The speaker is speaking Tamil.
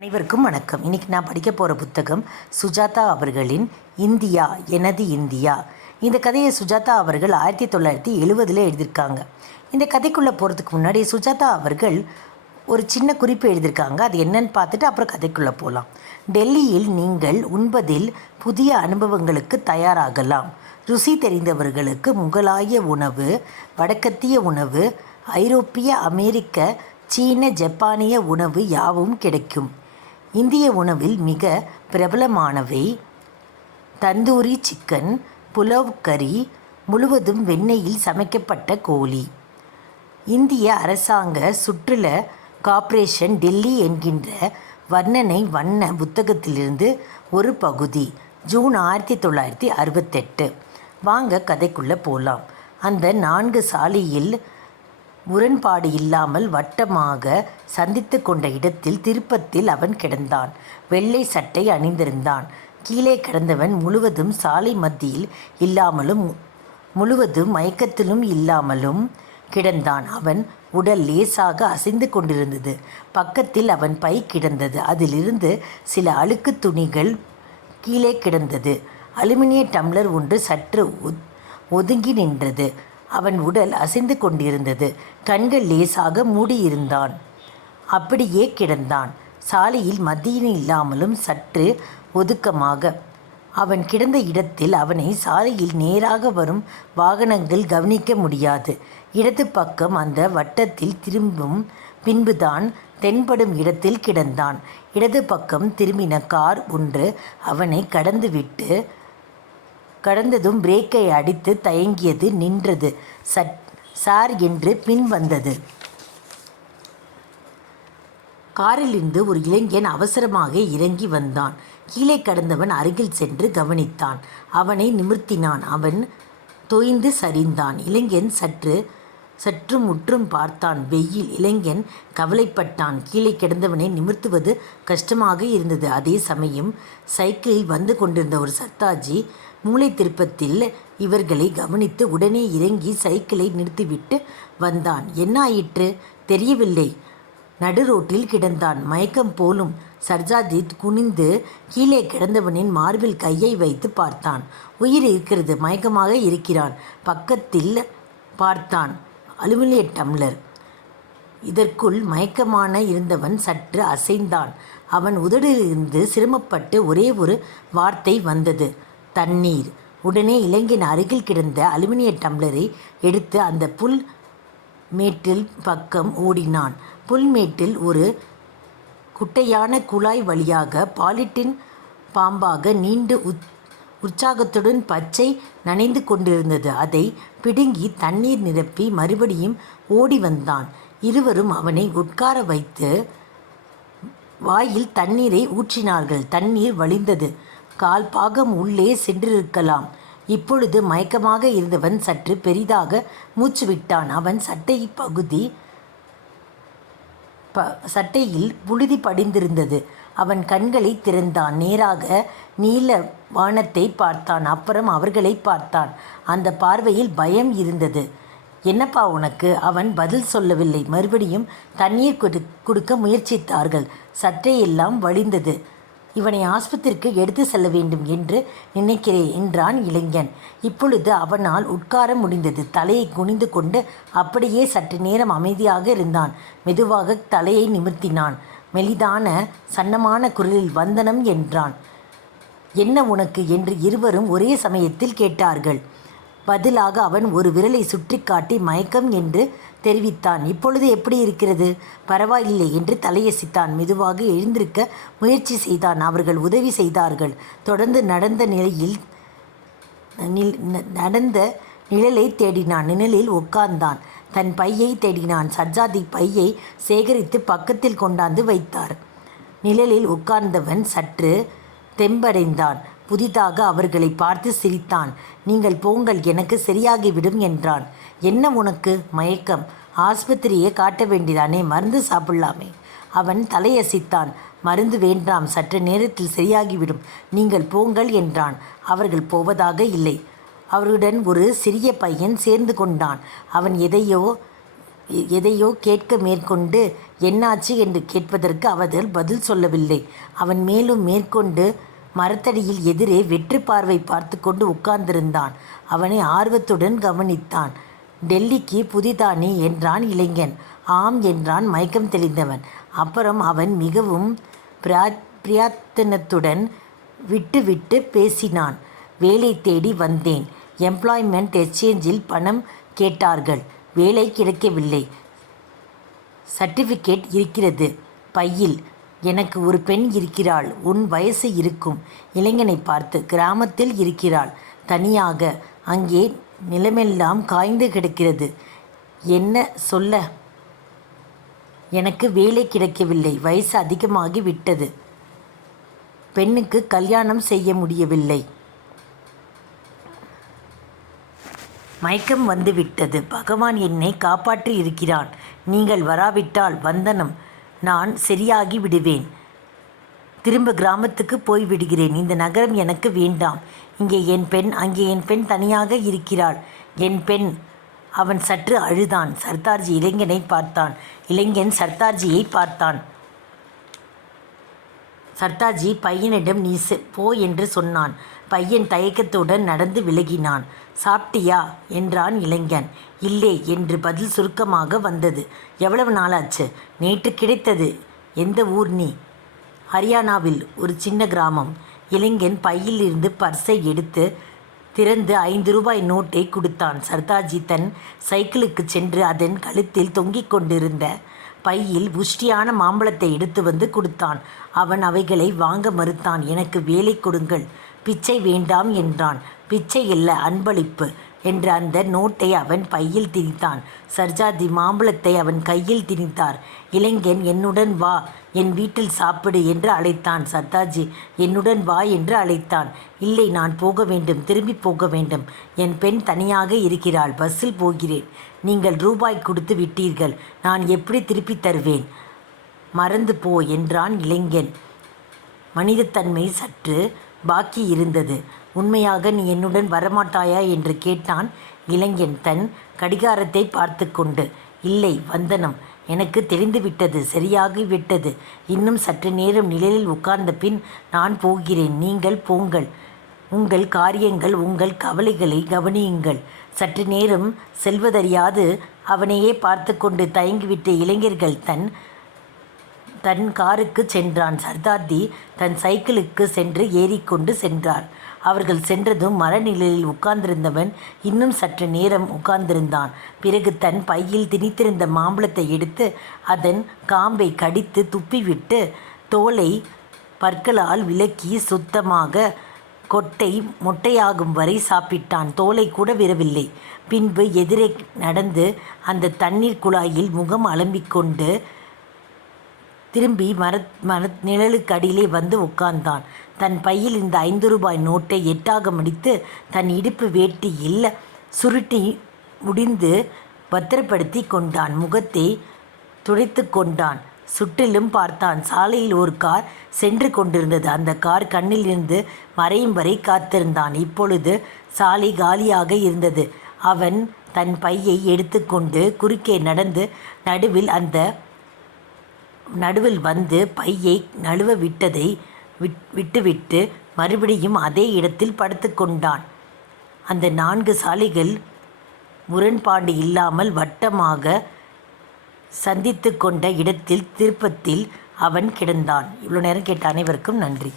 அனைவருக்கும் வணக்கம். இன்றைக்கி நான் படிக்க போகிற புத்தகம் சுஜாதா அவர்களின் இந்தியா எனது இந்தியா. இந்த கதையை சுஜாதா அவர்கள் 1970 எழுதியிருக்காங்க. இந்த கதைக்குள்ளே போகிறதுக்கு முன்னாடி சுஜாதா அவர்கள் ஒரு சின்ன குறிப்பு எழுதியிருக்காங்க. அது என்னன்னு பார்த்துட்டு அப்புறம் கதைக்குள்ளே போகலாம். டெல்லியில் நீங்கள் உண்பதில் புதிய அனுபவங்களுக்கு தயாராகலாம். ருசி தெரிந்தவர்களுக்கு முகலாய உணவு, வடக்கத்திய உணவு, ஐரோப்பிய, அமெரிக்க, சீன, ஜப்பானிய உணவு யாவும் கிடைக்கும். இந்திய உணவில் மிக பிரபலமானவை தந்தூரி சிக்கன், புலாவ் கறி, முழுவதும் வெண்ணெயில் சமைக்கப்பட்ட கோழி. இந்திய அரசாங்க சுற்றுலா கார்ப்பரேஷன் டெல்லி என்கின்ற வர்ணனை வண்ண புத்தகத்திலிருந்து ஒரு பகுதி. ஜூன் 1968. வாங்க கதைக்குள்ளே போகலாம். அந்த 4 சாலையில் முரண்பாடு இல்லாமல் வட்டமாக சந்தித்து கொண்ட இடத்தில் திருப்பத்தில் அவன் கிடந்தான். வெள்ளை சட்டை அணிந்திருந்தான். கீழே கிடந்தவன் முழுவதும் சாலை மத்தியில் இல்லாமலும் முழுவதும் மயக்கத்திலும் இல்லாமலும் கிடந்தான். அவன் உடல் லேசாக அசைந்து கொண்டிருந்தது. பக்கத்தில் அவன் பை கிடந்தது. அதிலிருந்து சில அழுக்கு துணிகள் கீழே கிடந்தது. அலுமினிய டம்ளர் ஒன்று சற்று ஒதுங்கி நின்றது. அவன் உடல் அசைந்து கொண்டிருந்தது. கண்கள் லேசாக மூடியிருந்தான். அப்படியே கிடந்தான். சாலையில் மத்தியில் இல்லாமலும் சற்று ஒதுக்கமாக. அவன் கிடந்த இடத்தில் அவனை சாலையில் நேராக வரும் வாகனங்கள் கவனிக்க முடியாது. இடது பக்கம் அந்த வட்டத்தில் திரும்பும் பின்புதான் தென்படும் இடத்தில் கிடந்தான். இடது பக்கம் திரும்பின கார் ஒன்று அவனை கடந்ததும் பிரேக்கை அடித்து தயங்கியது. நின்றது. சார் என்று பின் வந்தது. காரிலிருந்து ஒரு இளைஞன் அவசரமாக இறங்கி வந்தான். கீழே கடந்தவன் அருகில் சென்று கவனித்தான். அவனை நிமிர்த்தினான். அவன் தொய்ந்து சரிந்தான். இளைஞன் சற்று முற்றும் பார்த்தான். வெயில். இளைஞன் கவலைப்பட்டான். கீழே கிடந்தவனை நிமிர்த்துவது கஷ்டமாக இருந்தது. அதே சமயம் சைக்கிளில் வந்து கொண்டிருந்த ஒரு சர்தாஜி மூளை திருப்பத்தில் இவர்களை கவனித்து உடனே இறங்கி சைக்கிளை நிறுத்திவிட்டு வந்தான். என்ன ஆயிற்று தெரியவில்லை. நடு ரோட்டில் கிடந்தான். மயக்கம் போலும். சர்தாஜி குனிந்து கீழே கிடந்தவனின் மார்பில் கையை வைத்து பார்த்தான். உயிர் இருக்கிறது. மயக்கமாக இருக்கிறான். பக்கத்தில் பார்த்தான். அலுமினிய டம்ளர். இதற்குள் மயக்கமான இருந்தவன் சற்று அசைந்தான். அவன் உதடிலிருந்து சிரமப்பட்டு ஒரே ஒரு வார்த்தை வந்தது, தண்ணீர். உடனே இளைஞன் அருகில் கிடந்த அலுமினிய டம்ளரை எடுத்து அந்த புல் மேட்டில் பக்கம் ஓடினான். புல்மேட்டில் ஒரு குட்டையான குழாய் வழியாக பாலிட்டின் பாம்பாக நீண்டு உற்சாகத்துடன் பச்சை நனைந்து கொண்டிருந்தது. அதை பிடுங்கி தண்ணீர் நிரப்பி மறுபடியும் ஓடி வந்தான். இருவரும் அவனை உட்கார வைத்து வாயில் தண்ணீரை ஊற்றினார்கள். தண்ணீர் வழிந்தது. கால் பாகம் உள்ளே சென்றிருக்கலாம். இப்பொழுது மயக்கமாக இருந்தவன் சற்று பெரிதாக மூச்சு விட்டான். அவன் சட்டையில் புழுதி படிந்திருந்தது. அவன் கண்களை திறந்தான். நேராக நீல வானத்தை பார்த்தான். அப்புறம் அவர்களை பார்த்தான். அந்த பார்வையில் பயம் இருந்தது. என்னப்பா உனக்கு? அவன் பதில் சொல்லவில்லை. மறுபடியும் தண்ணீர் கொடுக்க முயற்சித்தார்கள். சட்டையெல்லாம் வழிந்தது. இவனை ஆஸ்பத்திரிக்கு எடுத்து செல்ல வேண்டும் என்று நினைக்கிறேன் என்றான் இளைஞன். இப்பொழுது அவனால் உட்கார முடிந்தது. தலையை குனிந்து கொண்டு அப்படியே சற்று நேரம் அமைதியாக இருந்தான். மெதுவாக தலையை நிமிர்த்தினான். மெலிதான சன்னமான குரலில் வந்தனம் என்றான். என்ன உனக்கு என்று இருவரும் ஒரே சமயத்தில் கேட்டார்கள். பதிலாக அவன் ஒரு விரலை சுற்றி காட்டி மயக்கம் என்று தெரிவித்தான். இப்பொழுது எப்படி இருக்கிறது? பரவாயில்லை என்று தலையசித்தான். மெதுவாக எழுந்திருக்க முயற்சி செய்தான். அவர்கள் உதவி செய்தார்கள். தொடர்ந்து நடந்த நிழலை தேடினான். நிழலில் உட்கார்ந்தான். தன் பையை தேடினான். சர்தாஜி பையை சேகரித்து பக்கத்தில் கொண்டாந்து வைத்தார். நிழலில் உட்கார்ந்தவன் சற்று தெம்படைந்தான். புதிதாக அவர்களை பார்த்து சிரித்தான். நீங்கள் போங்கள், எனக்கு சரியாகிவிடும் என்றான். என்ன உனக்கு? மயக்கம். ஆஸ்பத்திரியை காட்ட வேண்டியதானே? மருந்து சாப்பிடலாமே. அவன் தலையசித்தான். மருந்து வேண்டாம், சற்று நேரத்தில் சரியாகிவிடும், நீங்கள் போங்கள் என்றான். அவர்கள் போவதாக இல்லை. அவருடன் ஒரு சிறிய பையன் சேர்ந்து கொண்டான். அவன் எதையோ எதையோ கேட்க மேற்கொண்டு என்னாச்சு என்று கேட்பதற்கு அவர்கள் பதில் சொல்லவில்லை. அவன் மேலும் மேற்கொண்டு மரத்தடியில் எதிரே வெற்று பார்வை பார்த்து கொண்டு உட்கார்ந்திருந்தான். அவனை ஆர்வத்துடன் கவனித்தான். டெல்லிக்கு புதிதானே என்றான் இளைஞன். ஆம் என்றான் மயக்கம் தெளிந்தவன். அப்புறம் அவன் மிகவும் பிரார்த்தனத்துடன் விட்டு விட்டு பேசினான். வேலை தேடி வந்தேன். எம்ப்ளாய்மெண்ட் எக்ஸ்சேஞ்சில் பணம் கேட்டார்கள். வேலை கிடைக்கவில்லை. சர்டிஃபிகேட் இருக்கிறது பையில். எனக்கு ஒரு பெண் இருக்கிறாள். உன் வயசு இருக்கும். இளைஞனை பார்த்து. கிராமத்தில் இருக்கிறாள். தனியாக. அங்கே நிலமெல்லாம் காய்ந்து கிடக்கிறது. என்ன சொல்ல? எனக்கு வேலை கிடைக்கவில்லை. வயசு அதிகமாகி விட்டது. பெண்ணுக்கு கல்யாணம் செய்ய முடியவில்லை. மயக்கம் வந்துவிட்டது. பகவான் என்னை காப்பாற்றி இருக்கிறான். நீங்கள் வராவிட்டால் வந்தனம் நான் சரியாகி விடுவேன். திரும்ப கிராமத்துக்கு போய்விடுகிறேன். இந்த நகரம் எனக்கு வேண்டாம். இங்கே என் பெண், அங்கே என் பெண் தனியாக இருக்கிறாள். என் பெண். அவன் சற்று அழுதான். சர்தார்ஜி இளைஞனை பார்த்தான். இளைஞன் சர்தார்ஜியை பார்த்தான். சர்தார்ஜி பையனிடம் நீ போ என்று சொன்னான். பையன் தயக்கத்துடன் நடந்து விலகினான். சாப்பிட்டியா என்றான் இளைஞன். இல்லை என்று பதில் சுருக்கமாக வந்தது. எவ்வளவு நாளாச்சு? நேற்று கிடைத்தது. எந்த ஊர் நீ? ஹரியானாவில் ஒரு சின்ன கிராமம். இளைஞன் பையில் இருந்து பர்ஸை எடுத்து திறந்து 5 ரூபாய் நோட்டை கொடுத்தான். சர்தார்ஜி தன் சைக்கிளுக்கு சென்று அதன் கழுத்தில் தொங்கிக் கொண்டிருந்த பையில் புஷ்டியான மாம்பழத்தை எடுத்து வந்து கொடுத்தான். அவன் அவைகளை வாங்க மறுத்தான். எனக்கு வேலை கொடுங்கள், பிச்சை வேண்டாம் என்றான். பிச்சை இல்ல, அன்பளிப்பு என்ற அந்த நோட்டை அவன் பையில் திணித்தான். சர்தார்ஜி மாம்பழத்தை அவன் கையில் திணித்தார். இளைஞன் என்னுடன் வா, என் வீட்டில் சாப்பிடு என்று அழைத்தான். சர்தார்ஜி என்னுடன் வா என்று அழைத்தான். இல்லை, நான் போக வேண்டும், திரும்பி போக வேண்டும். என் பெண் தனியாக இருக்கிறாள். பஸ்ஸில் போகிறேன். நீங்கள் ரூபாய் கொடுத்து விட்டீர்கள். நான் எப்படி திருப்பி தருவேன்? மறந்து போ என்றான் இளைஞன். மனிதத்தன்மை சற்று பாக்கி இருந்தது. உண்மையாக நீ என்னுடன் வரமாட்டாயா என்று கேட்டான் இளைஞன் தன் கடிகாரத்தை பார்த்து கொண்டு. இல்லை வந்தனம், எனக்கு தெரிந்துவிட்டது, சரியாகிவிட்டது. இன்னும் சற்று நேரம் நிழலில் உட்கார்ந்த பின் நான் போகிறேன். நீங்கள் போங்கள். உங்கள் காரியங்கள், உங்கள் கவலைகளை கவனியுங்கள். சற்று நேரம் செல்வதறியாது அவனையே பார்த்து கொண்டு தயங்கிவிட்ட இளைஞர்கள் தன் காருக்கு சென்றான். சர்தார்ஜி தன் சைக்கிளுக்கு சென்று ஏறிக்கொண்டு சென்றார். அவர்கள் சென்றதும் மரநிழலில் உட்கார்ந்திருந்தவன் இன்னும் சற்று நேரம் உட்கார்ந்திருந்தான். பிறகு தன் பையில் திணித்திருந்த மாம்பழத்தை எடுத்து அதன் காம்பை கடித்து துப்பிவிட்டு தோலை பற்களால் விலக்கி சுத்தமாக கொட்டை மொட்டையாகும் வரை சாப்பிட்டான். தோலை கூட விரவில்லை. பின்பு எதிரே நடந்து அந்த தண்ணீர் குழாயில் முகம் அலம்பிக்கொண்டு திரும்பி நிழலுக்கு அடியிலே வந்து உட்கார்ந்தான். தன் பையில் இந்த 5 ரூபாய் நோட்டை 8ஆக மடித்து தன் இடுப்பு வேட்டியில் சுருட்டி முடிந்து பத்திரப்படுத்தி கொண்டான். முகத்தை துடைத்து கொண்டான். சுற்றிலும் பார்த்தான். சாலையில் ஒரு கார் சென்று கொண்டிருந்தது. அந்த கார் கண்ணில் இருந்து மறையும் வரை காத்திருந்தான். இப்பொழுது சாலை காலியாக இருந்தது. அவன் தன் பையை எடுத்துக்கொண்டு குறுக்கே நடந்து நடுவில் வந்து பையை நழுவ விட்டதை விட்டுவிட்டு மறுபடியும் அதே இடத்தில் படுத்து கொண்டான். அந்த 4 சாலைகள் முரண்பாடு இல்லாமல் வட்டமாக சந்தித்து கொண்ட இடத்தில் திருப்பத்தில் அவன் கிடந்தான். இவ்வளோ நேரம் கேட்ட அனைவருக்கும் நன்றி.